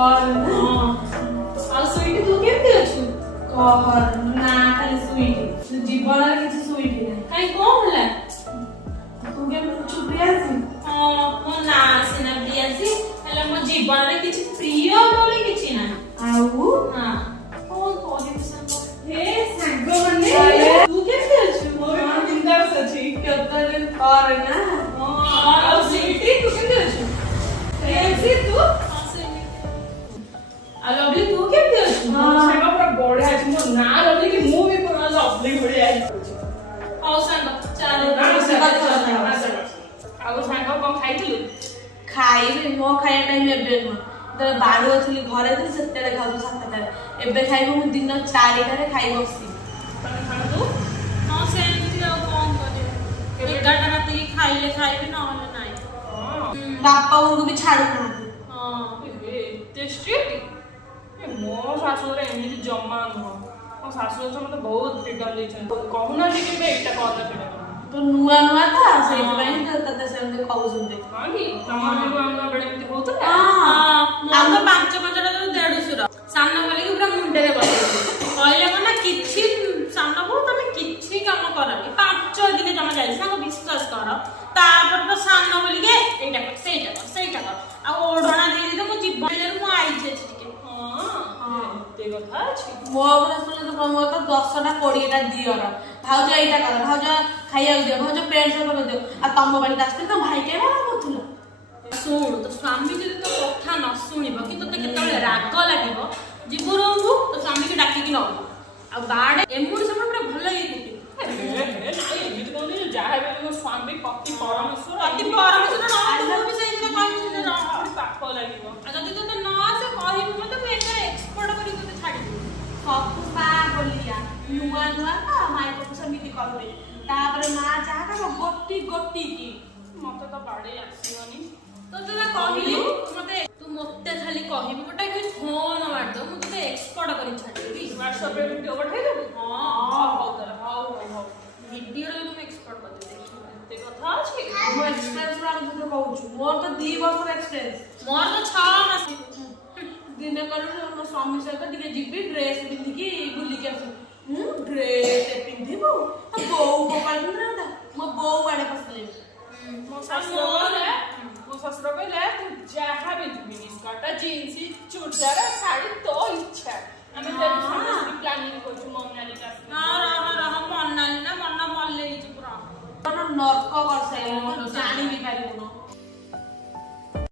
ଆଉ ସୁଇଟି ତୁ କେମିତି ଅଛୁ? ନା ଖାଲି ସୁଇଟି ଜୀବନରେ କିଛି ସୁଇଟି ନାହିଁ। କାଇଁ କଣ ହେଲା? ତୁ କେମିତି ଅଛୁ ପ୍ରିୟାସି? ମୋ ନାଁ ସିନା ପ୍ରିୟାସି, ହେଲେ ମୋ ଜୀବନରେ କିଛି ପ୍ରିୟ ବୋଲି କିଛି ନାହିଁ। ଆଉ ନା କଣ କହିବି ସାଙ୍ଗ? ହେ ସାଙ୍ଗମାନେ ତୁ କେମିତି ଅଛୁ? ମୁଁ ବିନ୍ଦାସ ଅଛି। କେତେ ଦିନ ପରେ ନା। ଆଉ ସୁଇଟି ତୁ କେମିତି ଅଛୁ? ପ୍ରିୟାସି ତୁ ଆଉ ଲଭଲି ତୁ କେମିତି ଅଛୁ? ସାଙ୍ଗ ପୁରା ବଢିଆ ଅଛି। ମୋ ନାଁ ଲଭଲି କି ମୁଁ ବି ପୁରା ଲଭଲି ଭଳିଆ ହେଇଛି। ହଉ ସାଙ୍ଗ ଚାଲ ଆଉ ସାଙ୍ଗ କଣ ଖାଇଥିଲୁ? ଖାଇବି ମୋ ଖାଇବା ଟାଇମ ଏବେ ନୁହଁ। ଯେତେବେଳେ ବାଡୁ ଥିଲି ଘରେ ଥିଲି ସେତେବେଳେ ଖାଉଛୁ 7ଟାରେ। ଏବେ ଖାଇବୁ ମୁଁ ଦିନ 4ଟାରେ ଖାଇ ବସିବି। ତମେ ଖାଆନ୍ତୁ। ହଁ ସେମିତି ଆଉ କଣ କରିବି? 11ଟା ରାତିକି ଖାଇଲେ ଖାଇବି ନହେଲେ ନାହିଁ। ବାପା ବୋଉକୁ ବି ଛାଡୁନାହାନ୍ତି। ଏତେ ଷ୍ଟ୍ରିକ୍ଟ? ମୋ ଶାଶୁଘରେ ଏମିତି ଜମା ନୁହଁ। ମୋ ଶାଶୁ ମତେ ବହୁତ ଫ୍ରିଡମ୍ ଦେଇଛନ୍ତି। କହୁନାହାନ୍ତି କେବେ ଏଇଟା କର ସେଇଟା କର। ତୁ ନୂଆ ନୂଆ ତ ସେଇଥିପାଇଁ ତତେ ସେମିତି କହୁଛନ୍ତି। ହଁ କି ତମର ବି ନୂଆ ନୂଆ ବେଳେ ଏମିତି ହଉଥିଲା? ଆମ 5-5ଟା ଦେଢଶୁର ସାନ ବୋଲିକି ପୁରା ମୁଣ୍ଡରେ ବସେଇଛି। କହିଲେ କଣ ନା କିଛି ସାନ ବୋଉ ତମେ କିଛି କାମ କରନି। 5 ଦିନ ଜମା ଯାଇଛି ସାଙ୍ଗ ବିଶ୍ୱାସ କର। ତାପରେ ତ ସାନ ବୋଲିକି ଏଇଟା କର ସେଇଟା କର ସେଇଟା କର। ଆଉ ଓଢଣା ଦେଇଦେଇତେ ମୋ ଜୀବନରେ ମୁଁ ଆଇଛି ଟିକେ। ଏତେ କଥା ଅଛି। ମୋ ଉପରେ ଶୁଣିଲେ ମୋର ତ 10ଟା 20ଟା ଦିଅର। ଭାଉଜ ଏଇଟା କର, ଭାଉଜ ଖାଇବାକୁ ଦିଅ, ଭାଉଜ ପ୍ୟାଣ୍ଟ ସାର୍ଟ କରିଦିଅ। ଆଉ ତମ ବାড়ିకి ଆସିଥିଲେ ତ ଭାଇ କେବେ କରୁଥିଲ? ଶୁଣୁ ତୋ ସ୍ୱାମୀ ଯଦି ତୋ କଥା ନ ଶୁଣିବ କି ତୋତେ କେତେବେଳେ ରାଗ ଲାଗିବ ଯିବୁ ରୁମକୁ ତୋ ସ୍ୱାମୀକି ଡାକିକି ନବୁ। ଆଉ ବାଡେ ଏମୁଡି ସେମୁଡି ପୁରା ଭଲ ହେଇକି ଏମିତି କହୁନି ଯାହା ବି ମୋ ସ୍ୱାମୀ ପତି ପରମେଶ୍ୱର ଅତି ପରମେଶ୍ୱର ନ ତୁ ବି ସେଇଥିରେ କହିବୁ ଯେ ପାପ ଲାଗିବ। ଆଉ ଯଦି ତୋତେ ନ ଆସେ କହିବୁ ମତେ ମୁଁ ଏକା ଏକ୍ସପର୍ଟ କରିକି ତୋତେ ଛାଡ଼ିଦେବି। ସବୁ ମା ବୋଲିଆ ନୂଆ ନୂଆ ତ ମାଇକୁ ସେମିତି କରିବେ। ତାପରେ ମା ଯାହା କହିବ ଗୋଟି ଗୋଟି କି ମତେ ତ ବାଡେଇ ଆସିବନି। ତୋତେ ନା କହିଲି ତୁ ମତେ ଖାଲି କହିବୁ ଗୋଟେ ଫୋନ ମାରିଦବୁ ମୁଁ ତୋତେ ଏକ୍ସପର୍ଟ କରିକି ଛାଡ଼ିଦେବି। ହ୍ୱାଟ୍ସଆପରେ ଭିଡିଓ ପଠେଇଦେବୁ? ହଉ ତାହେଲେ ହଉ ଭିଡିଓରେ ତୁ ଏକ୍ସପର୍ଟ କରିଦେବି। ଏତେ କଥା ଅଛି? ମୁଁ ଏକ୍ସପିରିଏନ୍ସ ତତେ କହୁଛୁ। ମୋର ତ 2 ବର୍ଷର ଏକ୍ସପିରିଏନ୍ସ। ମୋର ତ 6 ମାସ। ଦିନେ କରୁ ମୋ ସ୍ୱାମୀ ସହିତ ଟିକେ ଯିବି ଡ୍ରେସ ପିନ୍ଧିକି ବୁଲିକି ଆସିବି। ମୁଁ ଡ୍ରେସ ପିନ୍ଧିବୁ ବୋଉ କପାଳ ପିନ୍ଧିନା ମୋ ବୋଉ ଆଡେ ପଶିଲେ। ମୋ ଶ୍ୱଶୁର କହିଲେ ତୁ ଯାହା ବି ମିନି ସ୍କର୍ଟ ଜିନ୍ସ ଚୁଡ଼ିଦାର ଶାଢୀ ତୋ ଇଚ୍ଛା। ଆମେ ପ୍ଲାନିଂ